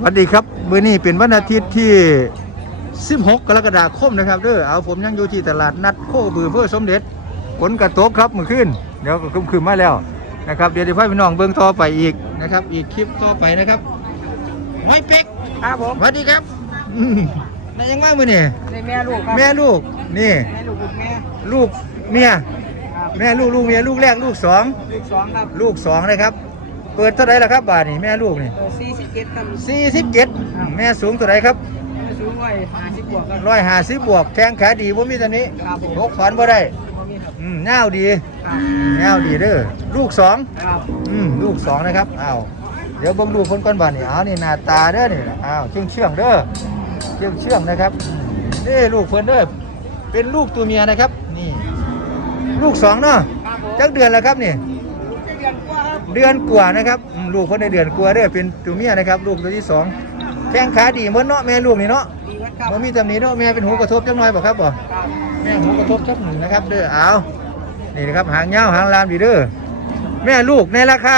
สวัสดีครับมื้อนี้เป็นวันอาทิตย์ที่ 16 กรกฎาคมนะครับเด้อเอาผมยังอยู่ที่ตลาดนัดโคบือเพื่อสมเด็จฝนกระตกครับเมื่อคืนเดี๋ยวก็คืมๆมาแล้วนะครับเดี๋ยวจะพาพี่น้องเบิ่งต่อไปอีกนะครับ อีกคลิปต่อไปนะครับหอยเป็กครับผมสวัสดีครับอืมนายยังว่ามื้อนี่ในแม่ลูกครับแม่ลูกนี่แม่ลูกลูกแม่ลูกเมียครับแม่ลูกลูกเมียลูกแรกลูกสองลูกสองครับลูกสองนะครับ เปิดเท่าไหรล่ะครับบาทนี่แม่ลูกนี่เออสี่สิบเจ็ดครับสี่สิบเจ็ดแม่สูงเท่าไหรครับแม่สูงร้อยห้าสิบบวกครับร้อยห้าสิบบวกแข้งขาดีบ่มีตัวนี้ครับผมหกขอนบ่ได้บ่มีครับอืมเงาวดีครับเงาวดีเด้อลูกสองครับอืมลูกสองนะครับอ้าวเดี๋ยวเบิ่งดูคนก่อนบาทนี่อ้าวนี่หน้าตาเด้อนี่อ้าวเชื่องเชื่องๆเด้อเชื่องเชื่องๆนะครับนี่ลูกเพิ่นเด้อเป็นลูกตัวเมียนะครับ นี่ ลูกสองเนาะครับผมจักเดือนแล้วครับนี่ลูกจะ เดือนกว่าครับเดือนกว่านะครับอืมลูกเพิ่นได้เดือนกว่าเด้อเป็นตัวเมียนะครับลูกตัวที่สองแข้งขาดีเหมือนเนาะแม่ลูกนี่เนาะดีวัดครับมันมีตำหนิเนาะแม่เป็นหูกระทบจังหน่อยบ่ครับบ่ครับแม่หูกระทบจักหนึ่งนะครับ เด้อเอานี่นะครับหางยาวหางลามดีเด้อแม่ลูกในราคา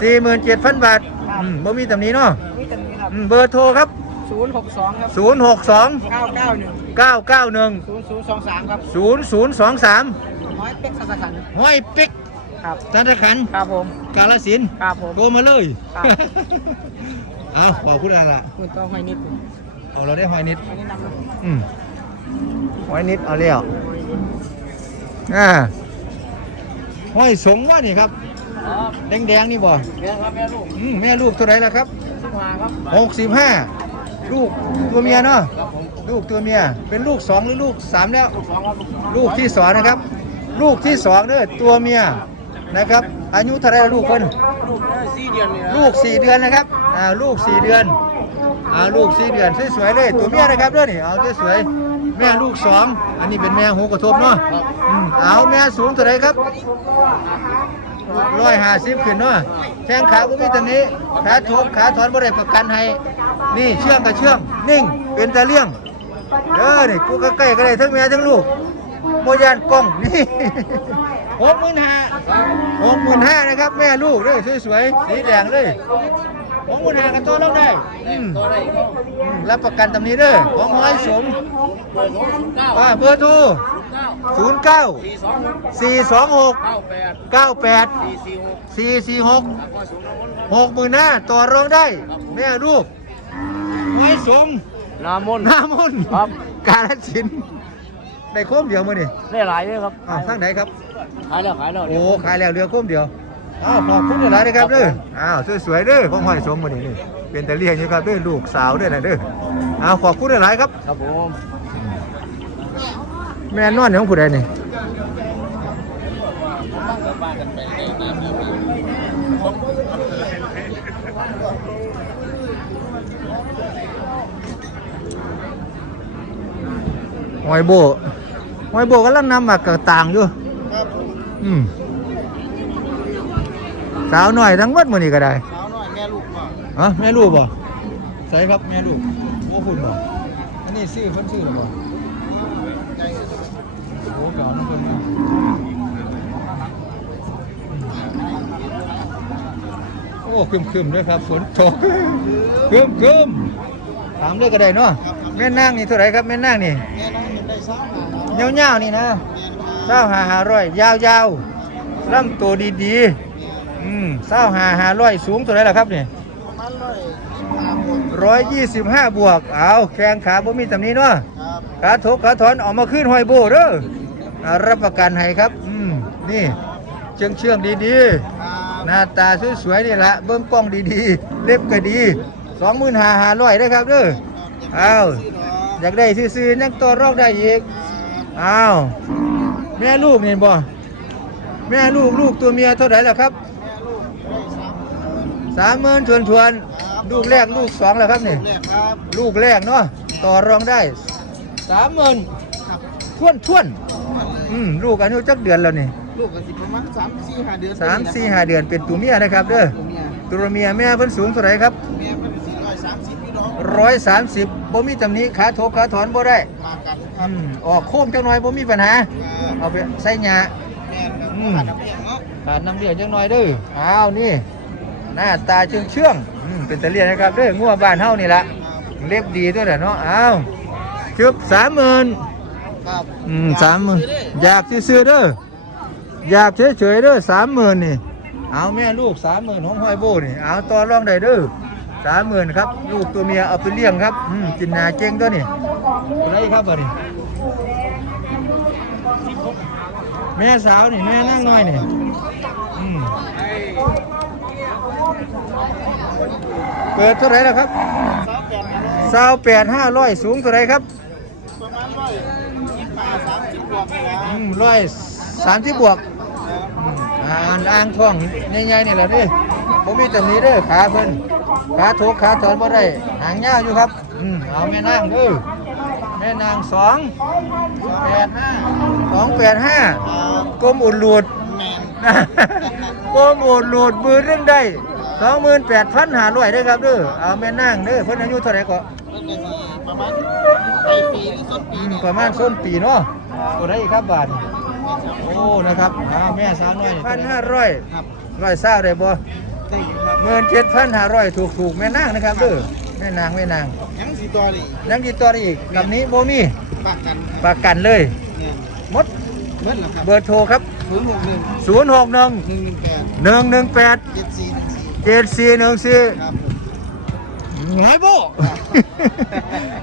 สี่หมื่นเจ็ดพันบาทครับ47,000บาทอืมบ่มีตำหนิเนาะมีแต่นี้ครับอืมเบอร์โทรครับศูนย์หกสองครับ062เก้าเก้าหนึ่ง991ศูนย์ศูนย์สองสามครับ0023น้อยเป็กสัสขันห้อยปิ๊ก ครับธนาคารครับผม กาฬสินธุ์ครับผม โทรมาเลยครับ เอาขอบคุณอะไรล่ะคุณต้องให้นิดเอาเราได้หอยนิด อันนี้นำมาอืมหอยนิดเอาแล้วอ่าหอยสงว่านี่ครับครับแดงๆนี่บ่เดี๋ยวครับแม่ลูกอืมแม่ลูกเท่าไหรล่ะครับสิบห้าครับหกสิบห้าลูกตัวเมียเนาะครับผมลูกตัวเมียเป็นลูกสองหรือลูกสามแล้ว ลูกสองครับลูกสองลูกที่สองนะครับ ลูกที่สองเด้อตัวเมีย นะครับ อายุเท่าไหรล่ะลูกคนลูกได้สี่เดือนเลยนะลูกสี่เดือนนะครับอ่าลูกสี่เดือนอ่าลูกสี่เดือนสวยๆเลยตัวเมียนะครับเด้อนี่เอาสวยๆแม่ลูกสองอันนี้เป็นแม่หูกระทบเนาะอืมเอาแม่สูงเท่าไหรครับร้อยห้าสิบขึ้นเนาะแข้งขาก็มีตรงนี้ขาทุบขาถอนบ่ได้ประกันให้ นี่เชื่องกับเชื่อง นิ่ง เป็นตาเลี่ยงเด้อนี่กูก็ใกล้ก็ได้ทั้งแม่ทั้งลูกโมยานกล้องนี่ หกหมื่นห้าหกหมื่นห้านะครับ แม่ลูกเด้อสวยๆสีแดงเลยหกหมื่นห้ากันตัวเราได้อืมอืมรับประกันตำนี้เด้อของห้อยสมอ่าเบอร์โทรศูนย์เก้าสี่สองหกเก้าแปดเก้าแปดสี่สี่หกสี่สี่หกพ่อสูงน้ำมันหกหมื่นห้าต่อรองได้ แม่ลูกห้อยสมน้ำมนต์น้ำมุนครับ กาลสินธุ์ได้โค้มเดียวมื้อนี่ได้หลายเลยครับอ้าวทางไหนครับ ขายแล้วขายแล้วโอ้ขายแล้วเรือคุ้มเดียวอ้าวขอบคุณหลายๆนะครับเด้ออ้าวสวยๆเด้อของห้อยสมมานี่นี่เป็นแต่เลี้ยงอยู่ครับเด้อลูกสาวเด้อนะเด้ออ้าวขอบคุณหลายๆครับครับผมแม่นอนของผู้ใดนี่หอยโบหอยโบกำลังนำมากระต่างอยู่ครับผม อืมสาวหน่อยทั้งหมดมื้อนี้ก็ได้สาวน้อยแม่ลูกว่าฮะแม่ลูกบ่ใส่ครับแม่ลูกโอ้คุณบ่อันนี้ซื้อเพิ่นซื้อหรือบ่ใจโอ้เก่าน้ำเพิ่นมาโอ้คึมคึมๆด้วยครับฝนตกคึมคึมๆถามเลยก็ได้เนาะแม่นางนี่เท่าไหร่ครับแม่นางนี่แม่น้องเป็นได้สาวหาเงาเงาๆนี่นะ เศร้าหาหาร้อยยาวยาวๆลำตัวดีๆอืมเศร้าหาหาร้อยสูงเท่าไหร่ล่ะครับนี่ประมาณร้อยสิบห้าคนร้อยยี่สิบห้าบวก เอาแข้งขาบ่มีตำหนี้เนาะครับขาทกขาถอนออกมาขึ้นห้อยโบเด้ออ่ารับประกันให้ครับ อืมนี่เชื่องเชื่องๆดีๆ หน้าตาสวยๆนี่ละเบิ้งกล้องดีๆ เล็บก็ดีสองหมื่นห้าห้าร้อยได้อครับเด้อเอาอยากได้ซื้อๆยังต่อรองได้อีกเอา แม่ลูกนี่บ่แม่ลูกลูกตัวเมียเท่าไหร่ล่ะครับสามหมื่นทวนทวนๆลูกแรกลูกสองแล้วครับนี่แรกครับลูกแรกเนาะต่อรองได้สามหมื่นทวนทวนๆอืมลูกอายุจักเดือนแล้วนี่ลูกก็สิประมาณสามสี่ห้าเดือนสามสี่ห้าเดือนเป็นตัวเมียนะครับเด้อตัวเมียตัวเมียแม่เพิ่นสูงเท่าไหร่ครับแม่เป็นสี่ร้อยสามสิบพี่น้องร้อยสามสิบบ่มีตำหนิขาโถกขาถอนบ่ได้มากันคอืรับมออกโค้งจังหน่อยบ่มีปัญหา เอาไปใส่หญ้าแม่ครับอืมผ่านน้ำเลี้ยงเนาะขาดน้ำเลี้ยงจังหน่อยเด้ออ้าวนี่ หน้าตาเชื่องเชื่องๆอืมเป็นตะเลียนนะครับเด้องัวบ้านเฮานี่ละเล็บดีด้วยแหละเนาะอ้าวจึบสามหมื่น ครับอืมสามหมื่นอยากซื้อๆเด้ออยากเฉยๆเด้อสามหมื่นนี่ เอาแม่ลูกสามหมื่นของห้อยโบนี่ เอาต่อรองได้เด้อ สามหมื่นครับ ลูกตัวเมียเอาไปเลี้ยงครับอืมกินนาเก่งตัวนี่อะไรครับบ่นี่แม่สาวนี่แม่นั่งน้อยนี่อืมเปิดเท่าไหร่แล้วครับสามแปดห้าร้อยสาวแปดห้าร้อยสูงเท่าไหร่ครับประมาณร้อยยี่สิบแปดสามสิบกว่าไปแล้วอืมร้อยสามสิบบวกอืมอ่านอ่างท้องใหญ่ๆนี่แหละนี่ผมมีแต่นี้เด้อขาเพิ่น ขาทุกขาถอนบ่ได้หางยาวอยู่ครับอืมเอาแม่นางเด้อแม่นางสองแปดห้าสองแปดห้าครับกลมอุดหลุดแมนกลมอุดหลุดมือเรื่องได้สองหมื่นแปดพันหาร้อยเด้อครับเด้อเอาแม่นางเด้อเพิ่นอายุเท่าไหร่ก็มันก็สิประมาณปลายปีหรือต้นปีอืมนี่ประมาณส้นปีเนาะตัวได้ครับบาทโอ้นะครับเอาแม่สาวน้อยพันห้าร้อยครับร้อยเศร้าได้บ่ได้อยู่ครับ หมื่นเจ็ดพันห้าร้อยถูกถูกๆแม่นางนะครับเด้อแม่นางแม่นางยังสีตัวนี่ยังดีต่อได้อีกลำนี้โบมีปากกันประกันเลยเนี่ยหมดเมื่อไหร่ครับเบอร์โทรครับศูนย์หกหนึ่ง0 6 1หนึ่งหนึ่งแปด1 1 8เจ็ดสี่หนึ่งสี่7 4 1ครับผม4หายโบ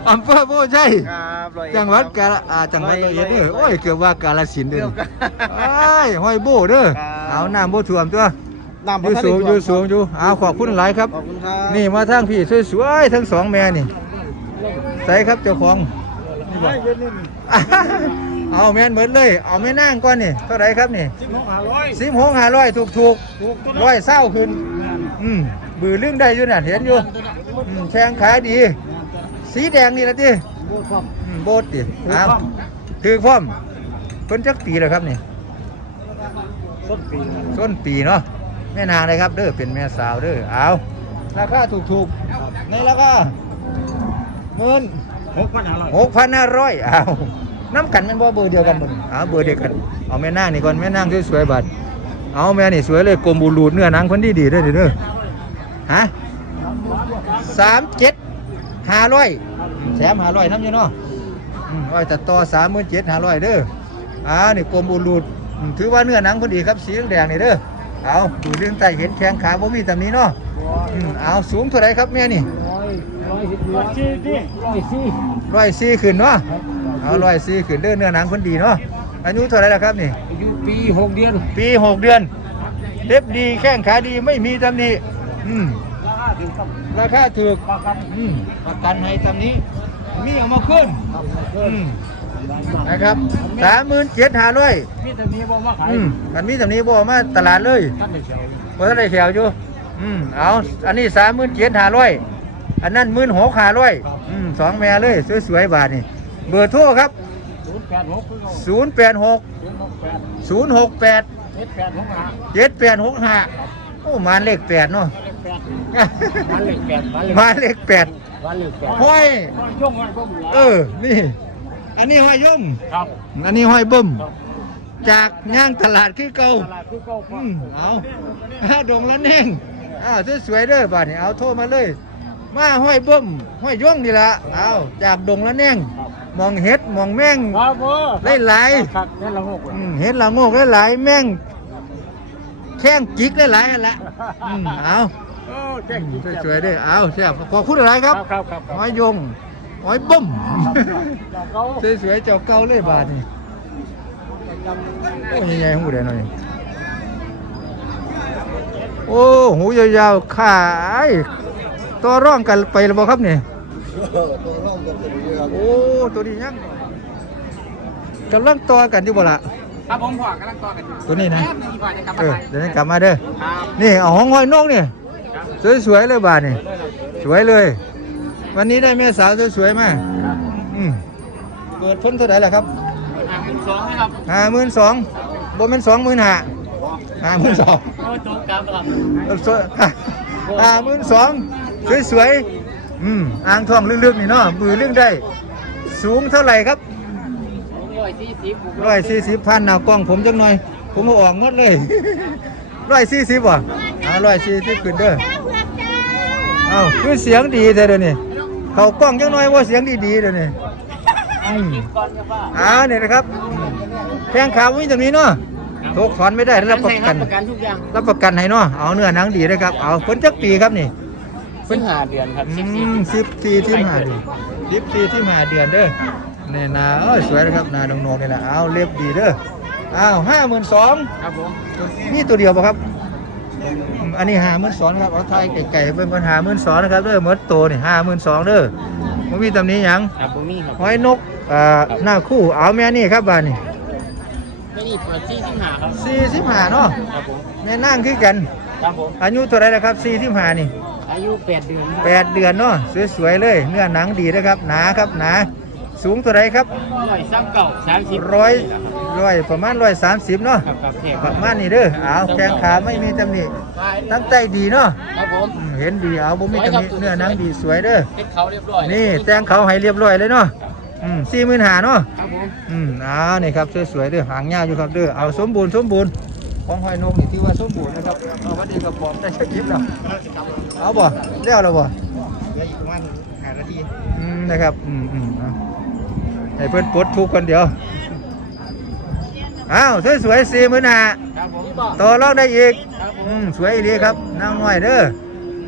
อำเภอโบใช่ครับร้อยเอ็จังหวัดกาฬอ่าจังหวัดร้อยเอ็ดเด้อโอ้ยเกือบว่ากาฬสินธุ์เด้อไอ้ยห้อยโบเด้อเอาน้ำโบถ่วมตัว น้ำอยู่สูงอยู่สูงอยู่เอาขอบคุณหลายครับ ขอบคุณครับ นี่มาทางพี่สวยๆทั้งสองแม่นี่ใส่ครับเจ้าของนี่บ่ได้เยอะนิดเอาแม่นเหมือนเลย เอาแม่นั่งก่อนนี่เท่าไหรครับนี่สิบหกห้าร้อยสิบหกห้าร้อยถูกถูกถูกตัวร้อยเศร้าขึ้น อืมบือเรื่องได้อยู่น่ะเห็นอยู่อืมแข้งขาดี สีแดงนี่ละจีโบครับอืมโบดดิเอาถือพร้อมเพิ่นจักปีแล้วครับนี่ ส้นปีส้นปีเนาะ แม่นางเลยครับเด้อเป็นแม่สาวเด้อเอาราคาถูกถูกๆในราคาหมื่นหกพันห้าร้อยหกพันห้าร้อยเอาน้ำกันแมันบ่เบอร์เดียวกันบ่นี่เอาเบอร์เดียวกันเอาแม่นางนี่ก่อนแม่นางสวยๆบัดเอาแม่นี่สวยเลยกลมบูรูดเนื้อหนังเพิ่นดีดีๆเด้อเด้อเด้อฮะสามเจ็ดห้าร้อยแถมห้าร้อยน้ำอยู่เนาะอืมร้อยตัดต่อสามหมื่นเจ็ดห้าร้อยเด้ออ่านี่กลมบูรูดอืมถือว่าเนื้อหนังเพิ่นดีครับสีแดงๆนี่เด้อ เอาดูเรื่องใต้เห็นแข้งขาบ่มีตำหนี้เนาะอืมเอาสูงเท่าไหรครับแม่นี่ร้อยร้อยสิบร้อยสี่ดิร้อยสี่ร้อยสี่ขึ้นเนาะเอาร้อยสี่ขึ้นเด้อเนื้อหนังคนดีเนาะอายุเท่าไหรแล้วครับนี่อายุปีหกเดือน ปีหกเดือนเล็บดีแข้งขาดีไม่มีตำหนิอืมราคาถึงกับราคาถูกประกันอืมประกันให้ตำหนี้มีเอามาขึ้นอืม นะครับสามหมื่นเจ็ดห้าร้อยมีแต่มีบ่มาขายอืมอันมีตำหนี้บ่เอามาตลาดเลยท่านได้เชียวบ่ทันได้แถวอยู่อืมเอาอันนี้สามหมื่นเจ็ดห้าร้อยอันนั้นหมื่นหกห้าร้อยอืมสองแม่เลยสวยๆบาทนี่เบอร์โทรครับศูนย์แปดหกศูนย์แปดหกศูนย์หกแปดศูนย์หกแปดเจ็ดแปดหกห้าเจ็ดแปดหกห้าโอ้มาเลขแปดเนาะวันเลขแปดวันเลขมาเลขแปดวันเลขแปดห้อยช่วงวันก็หมดเออ นี่ อันนี้ห้อยย่อมครับ อันนี้ห้อยเบิ่มจากย่างตลาดคือเก่าตลาดคือเก่าอืมเอาอ่าดงละเน่งอ้าวสวยๆเด้อบาดนี้เอาโทรมาเลย มาห้อยเบิ่มห้อยย่องนี่ละเอาจากดงละเน่งมองเห็ดมองแม่ง ครับเบอร์หลาย ครับนั่นละหกๆอืมเห็ดละโงกหลายๆแม่งแข้งจิกหลายๆอันละอืมเอา โอ้แจ้งจริงสวยๆเด้อเอาเสียบขอบคุณอะไรครับครับครับห้อยยง ห้อยบึ้มเขาสวยๆเจ้าเก่าเลยบาทนี่โอ้ยใหญ่ๆหูเด้หน่อยโอ้หูยาวๆขายต่อร่องกันไปแล้วบ่ครับนี่ตัวร่องกับตัวนี้ครับโอ้ตัวนี้ยังกำลังต่อกันอยู่บ่ล่ะครับผมพ่อกำลังต่อกันอยู่ตัวนี้นะแป๊บนึงพ่อจะกลับเอมาอใหม่เดี๋ยวนี้กลับมาเด้อครับนี่เอาห้องห้อยนกนี่สวยๆเลยบาทนี่สวยเลย วันนี้ได้แม่สาวสวยๆมาอืมเปิดเพ้นเท่าไหร่ล่ะครับอ่าคุณสองนะครับห้าหมื่นสองบ่เป็นสองหมื่นห้าห้าหมื่นสองโอ้จบกลับครับห้าหมื่นสองสวยๆอืมอ่างทองลึกๆนี่เนาะมือลึกได้ สูงเท่าไหร่ครับร้อยสี่สิบร้อยสี่สิบพันหนากล้องผมจังหน่อย ผมเอาออกหมดเลยร้อยสี่สิบว่ะอ่าร้อยสี่สิบขึ้นเด้อเอ้าคือเสียงดีแต่เดี๋ยวนี้ เขากล้องจังน้อยว่าเสียงดีๆเดี๋ยวนี้อืมอ่าเนี่ยนะครับแข้งขาวิ่งตรงนี้เนาะทุกถอนไม่ได้รับประกันประกันทุกอย่างรับประกันให้เนาะเอาเนื้อหนังดีนะครับเอาเพิ่นจักปีครับนี่เป็นหาเดือนครับอืมสิบสี่ที่ห้าเดือนสิบสี่ที่ห้าเดือนเด้อนี่นาเอ้ยสวยนะครับนาดงโนนี่แหละเอาเล็บดีเด้ออ้าวห้าหมื่นสองครับผมนี่ตัวเดียวป่ะครับ อืมอันนี้ห้าหมื่นสองครับเอาไทยไก่ๆเป็นคนหาหมื่นสองนะครับเด้อหมดโตนี่ห้าหมื่นสองเด้อมันมีตำหนี้หยังครับผมมีครับหอยนกอ่าหน้าคู่เอาแม่นี่ครับบ้านนี่ไม่นี่เปิดที่ที่หาครับสี่สิบห้าเนาะครับผมแม่นั่งคือกันครับผมอายุเท่าไหรนะครับสี่สิบห้านี่อายุแปดเดือนแปดเดือนเนาะสวยๆเลย เนื้อหนังดีนะครับหนาครับหนา สูงเท่าไรครับร้อยสามเก่าสามสิบร้อยร้อยประมาณร้อยสามสิบเนาะครับครับแขกประมาณนี้เด้อเอาแข้งขาไม่มีตำหนิตั้งใจดีเนาะครับผมอืมเห็นดีเอาบ่มีตำหนิเนื้อหนังดีสวยเด้อเฮ็ดเขาเรียบร้อยนี่แต่งเขาให้เรียบร้อยเลยเนาะอืมสี่หมื่นหาเนาะครับผมอืมเอ้าวนี่ครับสวยๆเด้อหางยาวอยู่ครับเด้อเอาสมบูรณ์สมบูรณ์ของหอยนกนี่ที่ว่าสมบูรณ์นะครับเอาวันนี้กระป๋อมได้สักคลิปแล้วเอาบ่เลี้ยวแล้วบ่เหลืออีกประมาณห้านาทีอืมนะครับอืมอืมเอา ให้เพื่อนปลดทุกข์คนเดียวอ้าวสวยๆสี่หมื่นหาครับผมต่อรองได้อีกครับผมอืมสวยดีครับนางน้อยเด้อ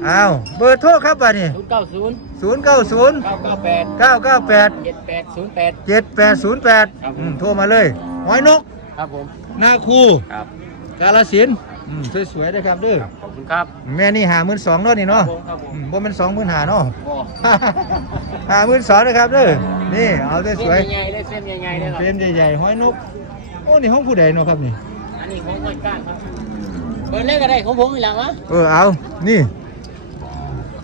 อ้าวเบอร์โทรครับบัดนี้ศูนย์เก้าศูนย์ศูนย์เก้าศูนย์เก้าเก้าแปดเก้าเก้าแปดเจ็ดแปดศูนย์แปดเจ็ดแปดศูนย์แปดครับอืมโทรมาเลยหอยนก ครับผม นาคูครับกาลสินธุ์ อืมสวยๆนะครับเด้อขอบคุณครับแม่นี่หาหมื่นสองเนาะนี่เนาะครับผมอืมบ่แมันสองหมื่นหาเนาะ โอ้หาหมื่นสองนะครับเด้อนี่เอาสเส้วยนใหญ่ๆเลยเส้นใหญ่ๆเลยๆครับ เฟรมใหญ่ๆหอยนกโอ้นี่ห้องผู้ใดเนาะครับนี่ อันนี้ของห้อยก้านครับ เปิดเลขอะไรของผมอีกแล้ววะเออเอานี่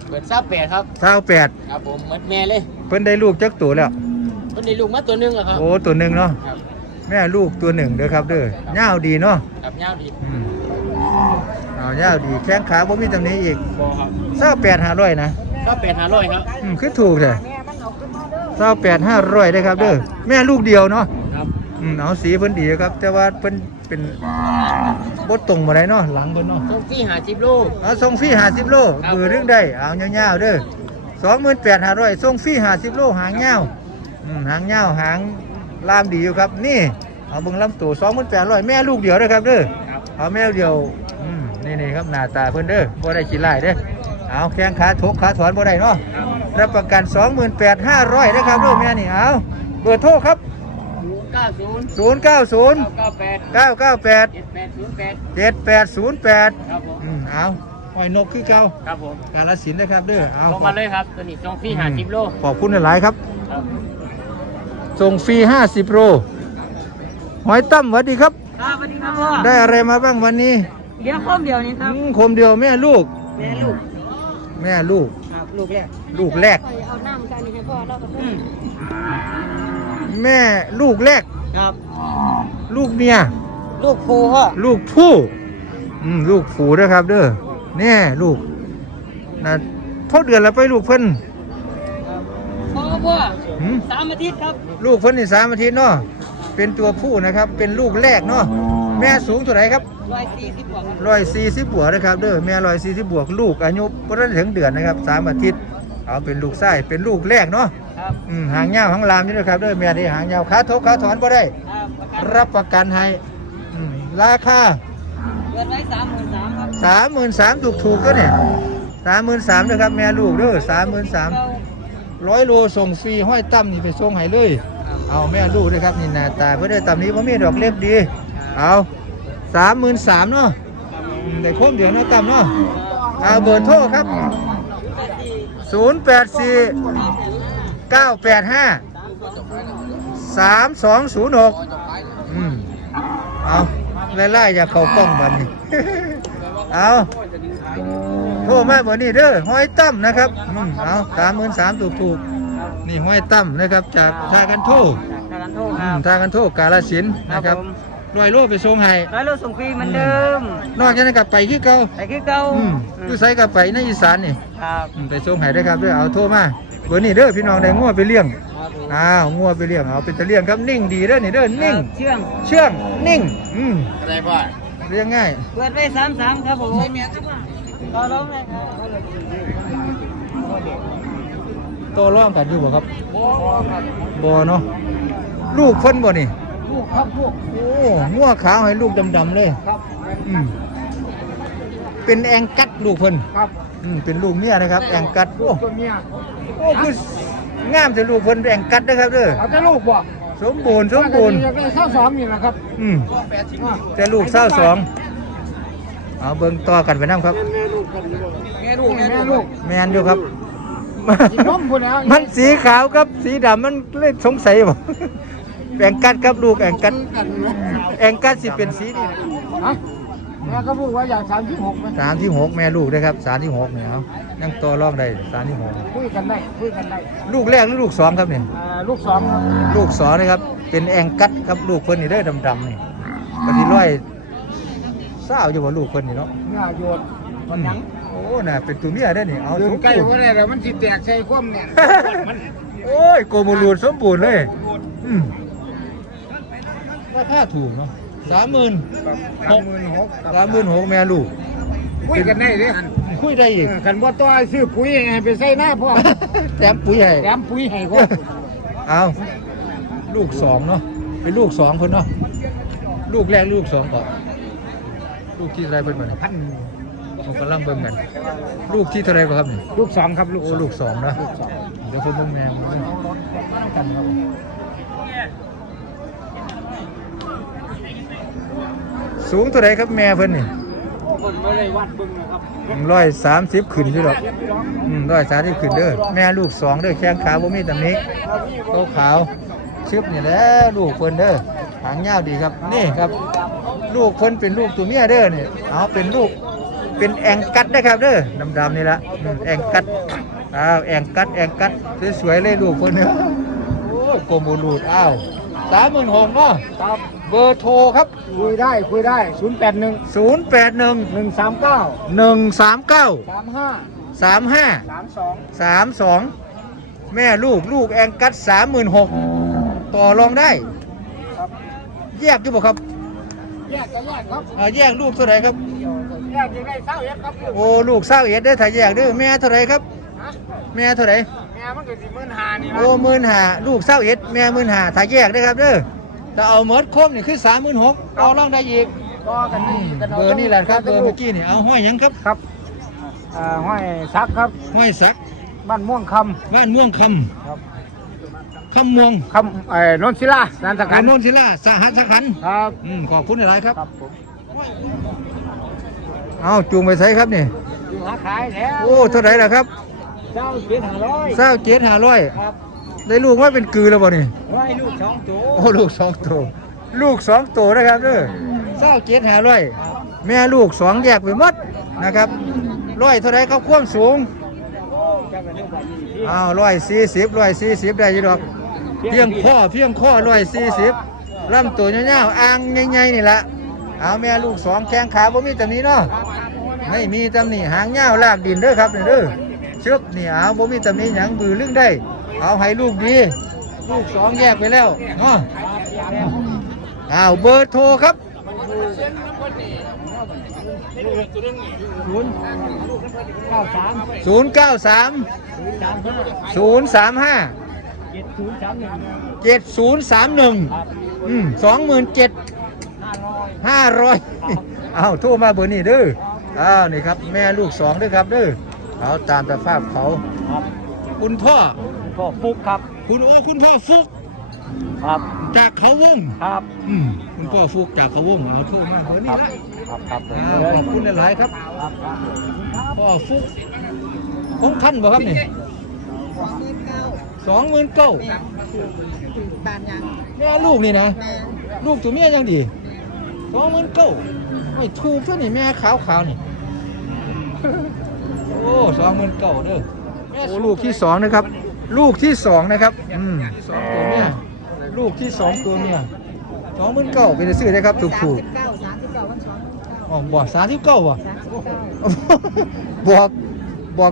เปิดซับแปดครับเศร้าแปดครับผมหมดแม่เลยเพิ่นได้ลูกจักตัวแล้ว เพิ่นได้ลูกมาตัวหนึงแล้วครับ โอ้ตัวหนึ่งเนาะครับ แม่ลูกตัวหนึ่งเด้อครับเด้อเงาวดีเนาะครับยาวดีอืม เอาเงาวดีแข้งขาบ่มีตำหนิอีกบอครับเศร้าแปดห้าร้อยนะก็แปดห้าร้อยครับ อืมคือถูกเลยเศร้าแปดห้าร้อยได้อครับเด้อแม่ลูกเดียวเนาะครับ อืมเอาสีเพิ่นดีครับ แต่ว่าเพิ่นเป็นบดตรงมาได้เนาะหลังเพิ่นเนาะส่งที่หาจิบลูกเอาส่งฟรีห้าสิบโลครับ เบอร์เรื่องได้เอาเงาวๆเด้อสองหมื่นแปดห้าร้อยส่งฟรีห้าสิบโลหางเงาวอืมหางเงาวหางลามดีอยู่ครับนี่ เอาเบิ่งลำตัวสองหมื่นแปดร้อยแม่ลูกเดียวเด้อครับเด้อครับ เอาแม่เดียวอืมนี่นี่ครับหน้าตาเพิ่นเด้อบ่ได้ขี้ไล่เด้อเอาแข้งขาทกขาถอนบ่ได้เนาะครับรับประกัน 28,500นะครับลูกแม่นี่เอาเบอร์โทรครับศูนย์เก้าศูนย์090เก้าเก้าแปด998เจ็ดแปดศูนย์แปด7808ครับผมอืมเอาหอยนกคือเก่าครับผมกาลสินธุ์นะครับเด้อเอาลงมาเลยครับตัวนี้ส่งที่หาจิบลูกขอบคุณหลายๆครับ ครับส่งฟรี50โลหอยตั้มสวัสดีครับ ครับสวัสดีครับพ่อได้อะไรมาบ้างวันนี้เดี๋ยวข้อมเดียวนี้ครับอืมคมเดียวแม่ลูก แม่ลูกแม่ลูก ครับลูกแรกลูกแรก เอาน้ำกันให้พ่อเราก็แม่ลูกแรก ครับลูกเมีย ลูกครูพ่อลูกผู้อืมลูกผูด้วยครับ เด้อแน่ลูกนะเท่าเดือนแล้วไปลูกเพิ่นพ่อพ่อหืมสามอาทิตย์ครับลูกเพิ่นนี่สามอาทิตย์เนาะ เป็นตัวผู้นะครับ เป็นลูกแรกเนาะ แม่สูงเท่าไหร่ครับร้อยสี่สิบกว่าครับร้อยสี่สิบบวกนะครับเด้อ แม่ร้อยสี่สิบบวกลูกอายุบ่ได้ถึงเดือนนะครับสามอาทิตย์ เอาเป็นลูกไส้เป็นลูกแรกเนาะครับอืมหางยาวหางลามนี่นะครับเด้อ แม่นี่หางยาวขาทกขาถอนบ่ได้ ครับประกันรับประกันให้อืมราคา เกินไว้สามหมื่นสามครับสามหมื่นสามถูกถูกๆก็เนี่ยสามหมื่นสามนะครับ แม่ลูกเด้อสามหมื่นสามเราร้อยโลส่งฟรีห้อยตั้มนี่ไปส่งให้เลย เอาแม่ลูกนะครับนี่หน้าตาเพื่อได้ตั้มนี้พ่มีดอกเล็บดี เอาสามหมื่นสามเนาะอืมได้คมเดี๋ยวนะตั้มเนาะเอาเบอร์โทรครับศูนย์แปดสี่เก้าแปดห้าสามสองศูนย์หกอืมเอาไล่ๆอย่าเข้ากล้องบันนี้เอาโทรมาเบอร์นี้เด้อห้อยตั้มนะครับอืมเอาสามหมื่นสามถูกถูกๆ นี่ห้อยตั้มนะครับจากทากันโทษจากการโทษคอืรัมบทากันโทษกาลสินธุ์นะครับผมร้อยโลไปส่งให้ร้อยโลส่งฟรีเหมือนเดิม นอกจากนั้นกลับไปคือเก่าแต่คือเก่าอืมอยู่ไสกลับไปในอีสานนี่ครับอืมไปส่งให้ได้อครับเด้อเอาโทรมาเบอร์นี้เด้อพี่น้องได้งัวไปเลี้ยงครับผมอ้าวงัวไปเลี้ยงเอาเป็นตะเลี้ยงครับนิ่งดีเด้อนี่เด้อนิ่งเชื่องเชื่องนิ่งอืมอะไรพ่อเลี้ยงง่ายเปิดไว้สามสามครับผมต่อรองเลยครับ ตัวร่องกันอยู่บ่ครับบ่ครับบ่เนาะลูกเพิ่นบ่นี่ลูกครับลูกโอ้งัวขาวให้ลูกดำๆเลยครับอืมเป็นแองกัดลูกเพิ่นครับอืมเป็นลูกเมียนะครับ แองกัดโอ้ตัวเมียโอ้คืองามแต่ลูกเพิ่นแองกัดนะครับเด้อเอาแต่ลูกบ่สมบูรณ์สมบูรณ์อยากได้ข้าวสามนี่นะครับ อืมแต่ลูกเศร้าสองเอาเบิ่งต่อกันไปนํครับแม่ลูกกันแม่ลูกแม่ลูกแมนอยู่ครับ กินนมพุ่นแล้วมันสีขาวครับสีดำมันเลยสงสัยบ่แองกัดครับลูกแองกัดกันนะแองกัดสิเป็นสีนี่ฮะแม่ก็พูดว่าอยากสามสิบหกไหมสามที่หกแม่ลูกนะครับสามที่หกเนี่ยเอายังต่อรองได้สามที่หกคุยกันได้คุยกันได้ลูกแรกหรือลูกสองครับเนี่ยอ่าลูกสองครับลูกสองนะครับ เป็นแองกัดครับลูกเพิ่นนี่ได้อดำๆนี่ปฏิร้อยเศร้าอยู่ว่าลูกเพิ่นนี่เนาะเนื้อโยนมันหยังโอ้น่ะเป็นตัวเมียได้อนี่เอาเดิสนมใกล้บูรว่าณ์ได้แล้วมันสิแตกใส่ความเนี่ยมันโอ้ยโกโมลูดสมบูรณ์เลยอืมราคาถูกเนาะสามหมื่นสามหมื่นหกสามหมื่นหกแม่ลูกคุยกันได้เด้อหันคุยได้อีกเออคันบ่ต้องซื้อปุ๋ยให้ไปใส่หน้าพ่อแถมปุ๋ยให้แถมปุ๋ยให้ก็เอาลูกสองเนาะเป็นลูกสองคนเนาะลูกแรกลูกสองก่อนลูกที่เท่าไรเพิ่นมาเนี่ยพัน ผมกำลังเบิ่งกัน ลูกที่เท่าไรบ่ครับนี่ลูกสองครับลูกโอ้ลูกสองนะเดี๋ยวผมเบิ่งแม่มันกันครับสูงเท่าไรครับแม่เพิ่นนี่เบิ่งบ่ได้วัดเบิ่งนะครับร้อยสามสิบขึ้นอยู่ดอกอืมร้อยสามสิบขึ้นเด้อแม่ลูกสองเด้อแข้งขาบ่มีตำหนิโตขาวชึบนี่แหละลูกเพิ่นเด้อหางยาวดีครับนี่ครับ ลูกเพิ่นเป็นลูกตัวเมียเด้อนี่เอาเป็นลูก เป็นแองกัดนะครับเด้อดำๆนี่ละอืมแองกัดอ้าวแองกัดแองกัดสวยๆเลยลูกเพิ่นเด้อโอ้ยโกโมลูดอ้าวสามหมื่นหกเนาะครับเบอร์โทรครับ คุยได้คุยได้ 081ศูนย์แปดหนึ่ง139หนึ่งสามเก้า35สามห้า32สามสองแม่ลูกลูกแองกัดสามหมื่นหกต่อรองได้ ครับ แยกอยู่บ่ครับ แยกกันแยกครับ อ่าแยกลูกเท่าไหร่ครับ แยกยังได้เศร้าเอ็ดครับลูกโอ้ลูกเศร้าเอ็ดได้อถ้ายแยกเด้อแม่เท่าไหรครับ ฮะแม่เท่าไหรแม่มันก็สิมื่นหานี่นะโอ้หมื่นหาลูกเศร้าเอ็ดแม่หมื่นหาถ้ายแยกได้อครับเด้อถ้าเอาเมิดครบนี่คือสามหมื่นหกเอารองได้อีกก็กันอืนี่มกัเบอร์นี่แหละครับเบอร์เมื่อกี้นี่เอาห้อยหยังครับครับอ่าห้อยซักครับห้อยสักบ้านม่วงคบ้านม่วงคำครับำคำม่วงคำเอ่อนนทิลานันทกักันนโนนศิลาสหัสขันธ์ครับ อืมขอบคุณหลายๆครับ ครับผม เอาจูงไปใช้ครับนี่อยู่หาขายแล้วโอ้เท่าไหร่ล่ะครับเจ้าเจ็ดห้าร้อยเศร้าเจ็ดห้าร้อยครับได้ลูกว่าเป็นกือแล้วบ่นี่ร้อยลูกสองตัวโอ้ลูกสองตัวลูกสองตัวนะครับเด้อเศร้าเจ็ดห้าร้อยแม่ลูกสองแยกไปหมดนะครับร้อยเท่าไหรครับความสูงเจ้ากันเรื่องแบบนี้อ้าวร้อยสี่สิบร้อยสี่สิบได้อยู่ดอก เพียงข้อเพียงข้อร้อยสี่สิบลำตัวยาวๆอ่างใหญ่ๆนี่แหละ เอาแม่ลูกสองแข้งขาบ่มีตำหนี้เนาะไม่มีตำหนิหางยาวลากดินเด้อครับเด้อชึบนี่เอาบ่มีตำหนิหยังบือลึงได้ เอาให้ลูกดี ลูกสองแยกไปแล้วเนาะอ้าวเบอร์โทรครับศูนย์เก้าสามศูนย์สามห้าเจ็ดศูนย์สามหนึ่ง7031ครับอืมสองหมื่นเจ็ด ห้าร้อยห้าร้อยเอาโทรมาเบอร์นี้เด้ออ้าวนี่ครับ แม่ลูกสองเด้อครับเด้อเอาตามแต่ภาพเขา ครับคุณพ่อก็ฟุกครับคุณโอ้คุณพ่อฟุก ครับจากเขาวงครับอืมคุณพ่อฟุกจากเขาวงเอาโทรมาเบอร์นี้ละครับครับอ้าวขอบคุณหลายๆครับครับครับพ่อฟุกของท่านบ่ครับนี่สองหมื่นเก้าบานยังแม่ลูกนี่นะแม่ลูกตัวเมียยังดี สองหมื่นเก้าไม่ถูกซะนี่แม่ขาวขาวๆนี่ โอ้สองหมื่นเก้าเด้อโอ้ลูกที่สองนะครับ ลูกที่สองนะครับ อืมสองตัวเมียลูกที่สองตัวเมียสองหมื่นเก้าเป็นซื้อได้ครับ ถูกถูกเก้าสามสิบเก้าวันสองอ๋อบอกสามสิบเก้าบ่สามสิบเก้าบอกบอก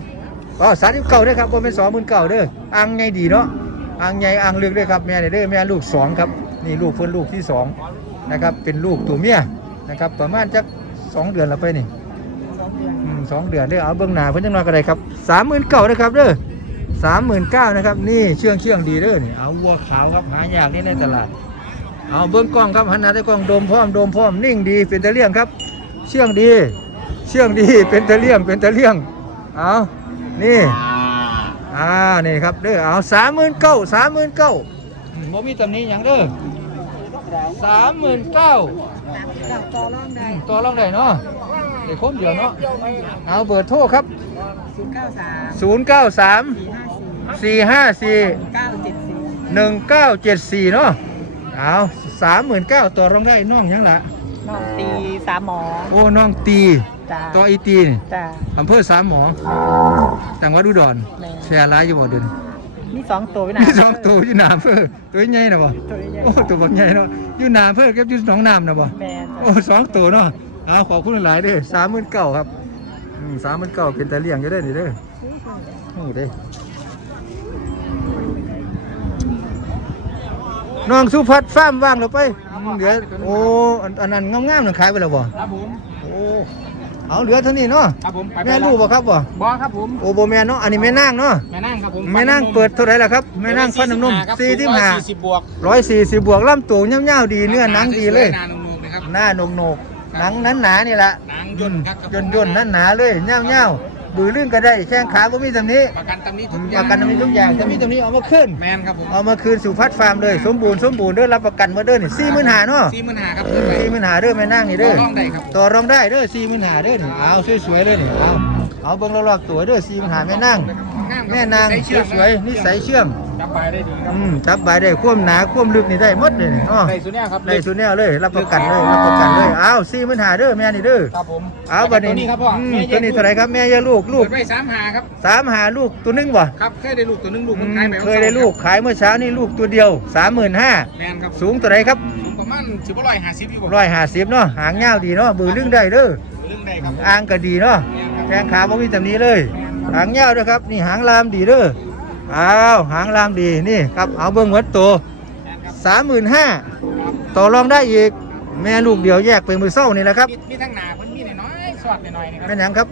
อ๋อสามสิบเก้าด้อครับบ่เป็นสองหมื่นเก้าเด้ออ่างใหญ่ดีเนาะอ่างใหญ่อ่างลึกเด้อครับแม่นี่เด้อแม่ลูกสองครับ นี่ลูกเพิ่นลูกที่สอง นะครับเป็นลูกตัวเมียนะครับประมาณจักสองเดือนแล้วไปนี่สองเดือนอืมสองเดือนเด้อเอาเบื้องหน้าเพิ่นจังน้อยก็ได้ครับสามหมื่นเก้าเด้อครับเด้อสามหมื่นเก้านะครับนี่เชื่องเชื่องดีเด้อนี่เอาวัวขาวครับหายากนี่ในตลาด เอาเบิ้องกล้องครับหันหน้าได้กล้องโดมพร้อมโดมพร้อมนิ่งดีเป็นตะเลี่ยงครับ เชื่องดี เชื่องดีเป็นตะเลี่ยงเป็นตะเลี่ยงเอานี่อ่านี่ครับเด้อเอาสามหมื่นเก้าสามหมื่นเก้าโมมีตำหนี้อย่างเด้อ สามหมื่นเก้าเจ้าต่อรองได้ตัวลองได้เนาะได้คมเดียวเนาะเอาเบอร์โทรครับศูนย์เก้าสาม093สี่ห้าสี่454เก้าเจ็ดสี่1974เนาะเอา39,000ตัวรองได้น้องหยังล่ะน้องตีสามหมอโอ้น้องตีจ้าตัวอีตีนี่จ้าอำเภอสามหมอจังหวัดอุดรแม่แชร์ร้ายอยู่บ่เดิน มีสองตัวไปไหนมีสองตัวอยู่หนาอำเภอตัวใหญ่น่ะบ่ตัวใหญ่โอ้ตัวบักใหญ่เนาะอยู่หนาอำเภอกับอยู่หนองน้ำน่ะบ่แม่โอ้สองตัวเนาะเอาขอบคุณหลายๆเด้อ39,000ครับอืม39,000เป็นตะเลี่ยงอยู่เด้อนี่เด้อโอ้เด้น้องสุพัฒน์ฟาร์มว่างแล้วไปอืมเหลือโอ้อันอันนั้นงามๆนั่นขายไปแล้วบ่ครับผมโอ้ เอาเหลือเท่านี้เนาะครับผมไปแม่ลูกบ่ครับบ่บอครับผมโอ้บ่แม่นเนาะอันนี้แม่นางเนาะแม่นั่งครับผมแม่นางเปิดเท่าไหร่ล่ะครับแม่นางฟันน้ำนมสี่45สิบบวก140บวกลำตัวยาวๆดีเนื้อหนังดีเลยนานงงเลยครับหน้าโหนกๆหนังนั้นหนานี่ล่ะหนังย่นครับย่นย่นๆนั้นหนาเลยยาวๆ บือลื่นก็ได้แข้งขาบ่มีตำหนี้ประกันตำนี้ทุกอปย่างระกันมีทุกอย่างจะมีตรงนี้เอามาขึ้น แมนครับผมเอามาคืนสู่พัดฟาร์มเลย สมบูรณ์สมบูรณ์เด้อรับประกันมาเด้อนี่สี่หมื่นหาเนาะสี่หมื่นห้าครับสี่หมื่นหาเด้อแม่นั่งนี่เด้อต่อรองได้ครับ ต่อรองได้เด้อสี่หมื่นหาเด้อนี่เอาสวยๆเลยนี่เอาเอาเบิ่งรอบๆตัวเด้อสี่หมื่นหาแม่นั่ง แม่นางสวยๆนิสัยเชื่องจับไปได้ดีครับอืมจับใบได้ความหนาความลึกนี่ได้หมดเลยนี่เนาะในสุดเนี่ยครับได้สุดแนวเลยรับประกันเลยรับประกันเลยเอาสี่หมื่นหาเด้อแม่นี่เด้อครับผมเอาบัดตัวนี้นี้ครับพ่ออืมแม่ตัวนี้เท่าไหรครับแม่ยาลูกลูลูกกไปสามหาครับสามหาลูกตัวหนึงบ่ครับเคยได้ลูกตัวหนึงลูกอืมันมขายไปเคยได้ลูกขายเมื่อเช้านี่ลูกตัวเดียวสามหมื่นห้าแมนครับสูงตัวไหนครับประมาณสิบร้อยห้าสิบอยู่บ่ร้อยห้าสิบเนาะหางยาวดีเนาะบือลึงได้เด้อเรื่องใดครับอ่างก็ดีเนาะแข้งขาบ่มีตำหนี้เลย หางยาวด้วยครับ นี่หางลามดีเด้ออ้าวหางลามดีนี่ครับเอาเบิ้งวัดตัวสามหมื่นห้าต่อรองได้อีก แม่ลูกเดียวแยกไปมือเศร้านี่แหละครับมีมีทั้งหนาเพิ่นมีน้อยๆสอดหน่อยๆนี่ครัเป็นหยังครับ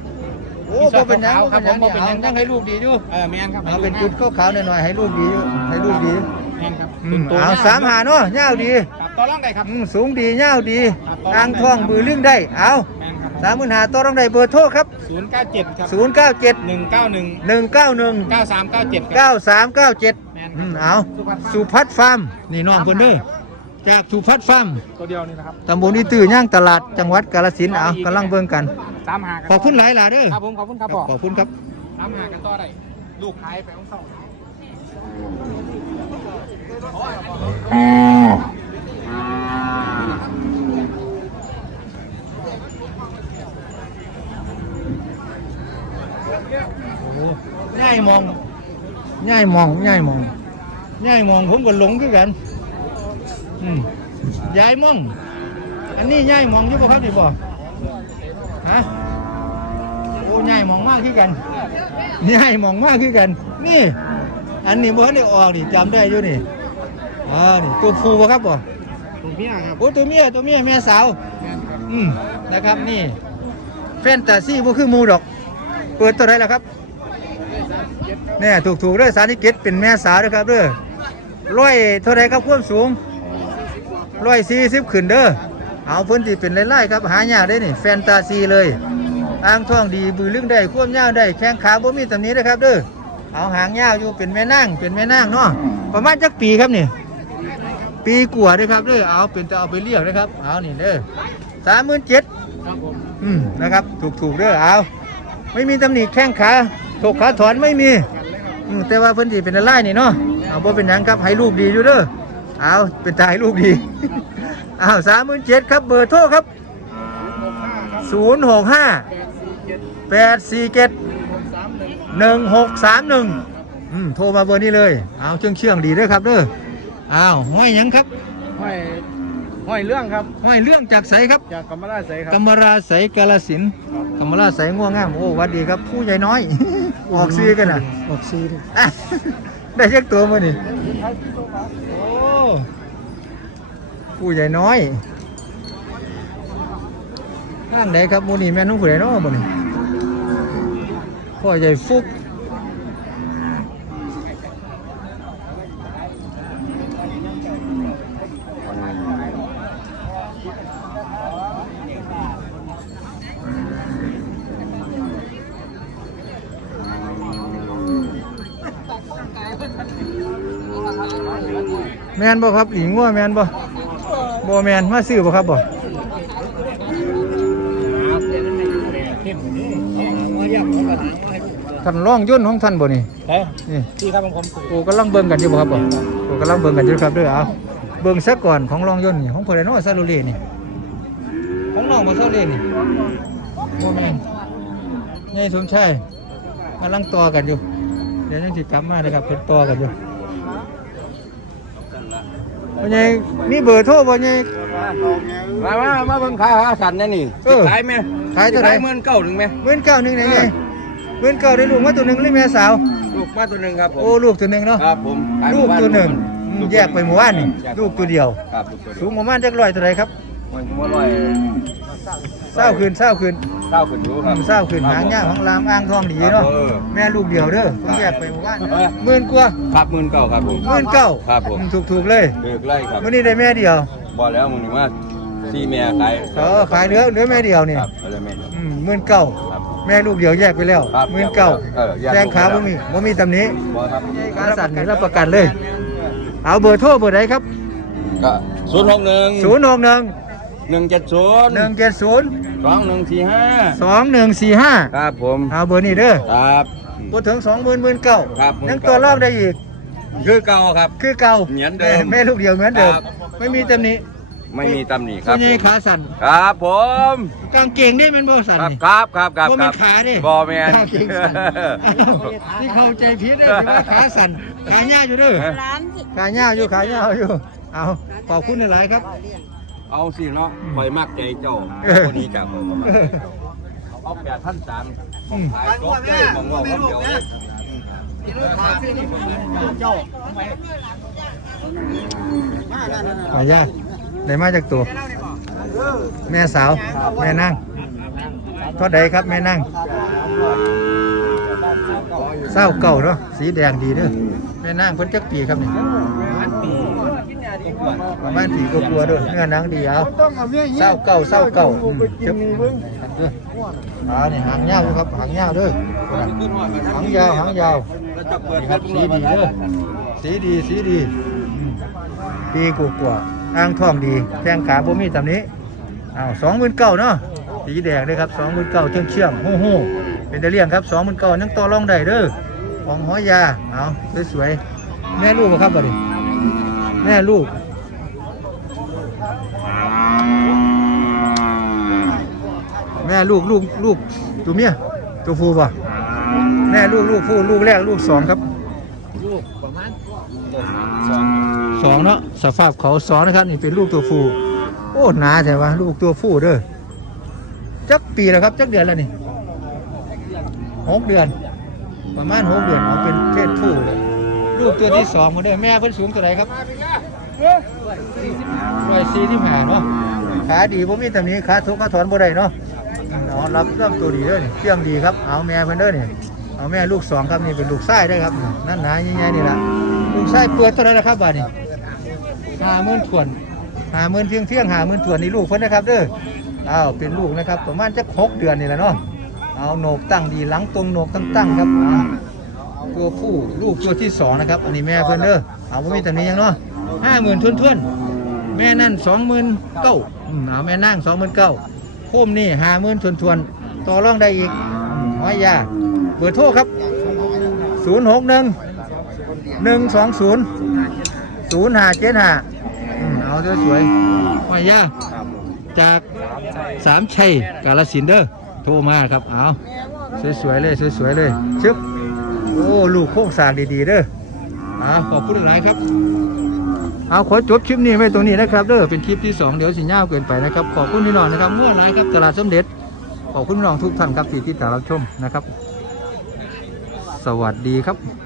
โอ้มีซบ่อสเป็นหยังขาวๆครับบ่เป็นหยังผมบ่เป็นหยังยังให้ลูกดีอยู่เออแมนครับเอาเป็นจุดขาวๆหน่อยๆให้ลูกดีอยู่ให้ลูกดีอยู่แมนครับอืมเอาสามหาเนาะยาวดีครับต่อรองได้ครับอืมสูงดียาวดีครับอ่างท้องบือลึงได้เอาแมนครับ สามหมื่นหาต่อรองได้เบอร์โทรครับศูนย์เก้าเจ็ดครับศูนย์เก้าเจ็ดหนึ่งเก้าหนึ่งหนึ่งเก้าหนึ่งเก้าสามเก้าเจ็ดครับเก้าสามเก้าเจ็ดแมนอืมครับเอาสุพัฒน์ฟาร์มนี่น้องเพิ่นเด้อจากสุพัฒน์ฟาร์มตัวเดียวนี่นะครับตำบลอีตือย่างตลาดจังหวัดกาฬสินธุ์เอากำลังเบิ่งกันสามหาขอบคุณหลายหลายเด้อครับผมขอบคุณครับพ่อขอบคุณครับสามหากันต่อได้ลูกขายไปของเศร้า ง่ายมองง่ายมองง่ายมองง่ายมองผมก็หลงคือกันอืมยายมอง อันนี้ง่ายมองอยู่บ่ครับดิบ่ฮะโอ้ง่ายมองมากคือกันง่ายมองมากคือกัน นี่ อันนี้บ่ทันได้ออกนี่จำได้อยู่นี่อ่านี่ตัวฟูบ่ครับบ่ตัวเมียครับโอ้ตัวเมียตัวเมียแม่สาวแมนครับอืมนะครับนี่แฟนตาซีบ่คือหมูดอก เปิดตัวไหนล่ะครับเนี่ยถูกถูกๆเด้อสานิกิจเป็นแม่สาวด้อครับเด้อร้อยเท่าไรครับความสูงร้อยสี่สิบขึ้นเด้อเอาเพิ่นที่เป็นไล่ๆครับหายากได้นี่แฟนตาซีเลยอ่างท้องดีบือลึงได้ควบยาวได้แข้งขาบ่มีตำนี้เด้อครับเด้อเอาหางยาวอยู่เป็นแม่นางเป็นแม่นางเนาะประมาณจักปีครับนี่ปีกัวด้อครับเด้อเอาเป็นจะเอาไปเลี้ยงนะครับเอานี่เด้อสามหมื่นเจ็ดอืมนะครับถูกถูกๆเด้อเอา ไม่มีตำหนิแข้งขาถกขาถอนไม่มีอืมแต่ว่าเพิ่นสิเป็นอะไรนี่เนาะเอาบ่เป็นหยังครับให้ลูกดีอยู่เด้อเอาเป็นตาให้ลูกดีเอาสามหมื่นเจ็ดครับเบอร์โทรครับศูนย์หกห้าแปดสี่เจ็ดหนึ่งหกสามหนึ่งโทรมาเบอร์นี้เลย เอาเชื่องเชื่องๆดีเด้อครับเด้ออ้าวห้อยหยังครับ ห้อย ห้อยเรื่องครับ ห้อยเรื่องจากไสครับ จากกรรมราชใสครักำมราใสกาลสินธุ์กำมราใสง่วงงามโอ้หวัดดีครับ ผู้ใหญ่น้อย ออกซื้อกันนะ ออกซีดิอะได้เช็คตัวมานี่โอ้ผู้ใหญ่น้อยข้างไหนครับหมูนี่แม่นของผู้ใหญ่น้อยหมูนี่พ่อใหญ่ฟุก แมนบ่ครับหลิงงัวแมนบ่บ่แมนมาซื้อบ่ครับบ่ท่านร่องย่นของท่านบ่นี่เฮ้ยนี่ที่ครับผมโอ้กำลังเบิ่งกันอยู่บ่ครับบ่โอ้กำลังเบิ่งกันอยู่ครับเด้อเอาเบิ่งซะก่อนของร่องย่นนี่ของเพิ่นไดเนาะซาลูเล่นี่ของน้องบ่ซาลูเล่นี่บ่แม่นนี่สมชายกำลังต่อกันอยู่ เดี๋ยวยังสิกลับมานะครับเพิ่นต่อกันอยู่บ่ ใหญ่มีเบอร์โทรบ่ใหญ่ มามามาเบิ่งขาหาสันนี่นี่เออขายไหมขายเท่าไหร่หมื่นเก้าถึงไหม หมื่นเก้าหนึ่งไหนไงหมื่นเก้าได้ลูกมาตัวหนึ่งหรือแม่สาว ลูกมาตัวหนึ่งครับผมโอ้ลูกตัวหนึ่งเนาะ ครับผมขายลูกตัวหนึ่งอืมแยกไปหมู่บ้านนี่ลูกตัวเดียว ครับลูกตัวสูงประมาณจักร้อยเท่าไหรครับมันหัวลอย เศร้าคืนเศร้าคืนเต้าขึ้นอยู่ครับเศร้าคืนหางย่างของลามอ้างทองดีเนาะครับเออ แม่ลูกเดียวเด้อผมแยกไปหมู่บ้านเออ หมื่นกว่าครับหมื่นเก้าครับผมหมื่นเก้าครับผมถูกถูกๆเลยเลิกไล่ครับวันนี้ได้แม่เดียวบอกแล้วมึงนี่ว่าซีเมียขายเออขายเหลือเหลือแม่เดียวนี่ครับอะไรแม่อืมหมื่นเก้าครับแม่ลูกเดียวแยกไปแล้วครับหมื่นเก้าเออแยกแจ้งขาลูบ่กไปมีแล้วบ่มีตำหนิบอครับการสั่นนี่รับประกันเลย เอาเบอร์โทรเบอร์ใดครับก็ศูนย์หกหนึ่งศูนย์ หกหนึ่งหนึ่งเจ็ดศูนย์หนึ่งเจ็ดศูนย์สองหนึ่งสี่ห้าสองหนึ่งสี่ห้าครับผมเอาเบอร์นี้เด้อครับบ่ถึงสองหมื่นหมื่นเก้าครับยังตัวรอบได้อีก คือเก่าครับ คือเก่าเหมือนเดิมแม่ลูกเดียวเหมือนเดิมครับไม่มีตำหนิไม่มีตำหนิคตัรัวบนี้ผมขาสั่นครับผมกางเกงนี่มันบ่สั่นครับนี่ครับครับครับบ่คมีรับขาดิบอแมนกางเกงสั่นที่เข้าใจผิดเด้อที่ว่าขาสั่นขาหญ้าอยู่เด้อขาหญ้าอยู่ขาหญ้าอยู่เอาขอบคุณหลายๆครับ เอาสิเนาะคอยมักใจเจ้าเออคนนี้จากผมเอาแปดพันสามอืมขายจบเลยมองว่าเขาเดียวเลยขายาได้มาจากตัว แม่สาว แม่นั่งเท่าใดครับแม่นั่งเศร้าเก่าเนาะสีแดงดีเด้อแม่นั่งเพิ่นจักปีครับนี่ป ระมาณปีกลัวาๆเด้อเนื้อหนังดีเอาเศร้าเก่าเศร้าเก่าอืมจับเด้ออ่านี่หางยาวอยู่ครับหางยาวเด้อหางยาวหางยาวแล้วจะเปิดนี่ครับสีดีเด้อสีดีสีดีอืมปีกว่ากว่าๆอ้างท้องดีแข้งขาบ่มีตำหนี้อ้าวสองหมื่นเก้าเนาะสีแดงเลยครับสองหมื่นเก้าเชื่องเชื่องๆโอ้โหเป็นตะเลี่ยงครับสองหมื่นเก้ายังต่อรองได้เด้อของหอยาเอาสวยๆแม่ลูกบ่ครับบ่ดิ แม่ลูกแม่ลูกลูกลูกตัวเมียตัวผู้ป่ะแม่ลูกลูกผู้ลูกแรกลูกสองครับลูกประมาณสองเนาะสภาพเขาสองนะครับนี่เป็นลูกตัวผู้โอ้หนาแต่ว่าลูกตัวผู้เด้อจักปีแล้วครับจักเดือนแล้วนี่หกเดือน ประมาณหกเดือนเอาเป็นเพศผู้ลูกตัวที่สองมาเด้อแม่เพิ่นสูงเท่าไหร่ครับ ร้อยสี่ที่แม่เนาะขาดีผมมีแต่นี้ขาทุกขาถอนบ่ได้เนาะเนาะรับเรับตัวดีเด้อนี่เชื่องดีครับ เอาแม่เพิ่นเด้อนี่เอาแม่ลูกสองครับนี่เป็นลูกไส้ได้ครับนี่นั่นหนาใหญ่ๆนี่แหละลูกไส้เปิดเท่าไหร่นะครับบ้าดนี้ห้าหมื่นถวนหาหมื่นเพียงเพียงหาหมื่นถวนนี่ลูกเพิ่นนะครับเด้ออ้าวเป็นลูกนะครับประมาณจะหกเดือนนี่แหละเนาะเอาโหนกตั้งดีหลังตรงโหนกตั้งตั้งๆครับตัวผู้ลูกตัวที่สองนะครับอันนี้แม่เพิ่นเด้อเอาบ่มีแต่นี้ยังเนาะ ห้าหมื่นทวนทวนๆ แม่นั่นสองหมื่นเก้าเอาแม่นั่งสองหมื่นเก้าพุ่มนี่ห้าหมื่นทวนทวนๆ ต่อรองได้อีกอืมห้อยยาเบอร์โทรครับศูนย์หกหนึ่งหนึ่งสองศูนย์ศูนย์ห้าเจ็ดห้าเอาสวยๆไม่ยากจากสามชัยกาลสินเด้อโทรมาครับ เอาสวยๆเลยสวยๆเลยชึบโอ้ ลูกโค้งสางดีๆเด้อเอาขอบคุณหลายครับ เอาขอจบคลิปนี้ไว้ตรงนี้นะครับเด้อเป็นคลิปที่สองเดี๋ยวสิยาวเกินไปนะครับขอบคุณพี่น้องนะครับม่วนหลายครับตลาดสมเด็จขอบคุณพี่น้องทุกท่านครับที่ติดตามรับชมนะครับ สวัสดีครับ